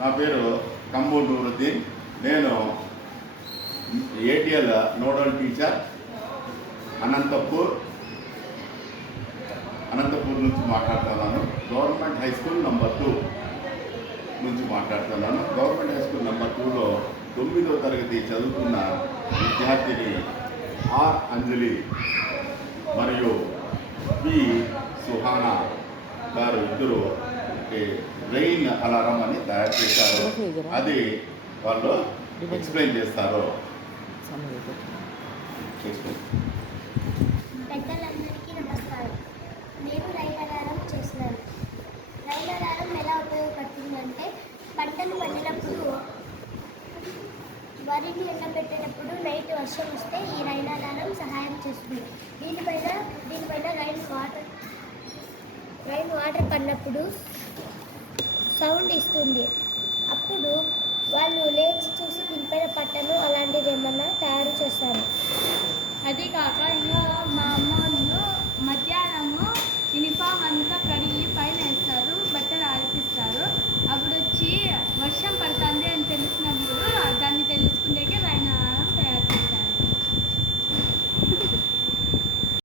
నా పేరు కంబూర్ నూరుద్దీన్. నేను ఏటీఎల్ నోడల్ టీచర్ అనంతపూర్ నుంచి మాట్లాడుతున్నాను. గవర్నమెంట్ హై స్కూల్ నంబర్ 2 నుంచి మాట్లాడుతున్నాను. గవర్నమెంట్ హై స్కూల్ నంబర్ 2లో 9వ తరగతి చదువుతున్న విద్యార్థిని ఆర్ అంజలి మరియు పి సుహానా గారు ఇద్దరు రెయిన్ అలారం అని తయారు చేశారు. అది వాళ్ళు ఎక్స్ప్లెయిన్ చేస్తారు. పెద్దలందరికీ నమస్కారం. నేను రైన్ అలారం చేస్తున్నాను. రైన్ అలారం ఎలా ఉపయోగపడుతుందంటే, పంటలు పండినప్పుడు, వరిని ఎండబెట్టేటప్పుడు నైట్ వర్షం వస్తే ఈ రైన్ అలారం సహాయం చేస్తుంది. దీనిపైన రైన్ వాటర్ పడినప్పుడు సౌండ్ ఇస్తుంది. అప్పుడు వాళ్ళు లేచి చూసి దీనిపైన పట్టను అలాంటిది ఏమన్నా తయారు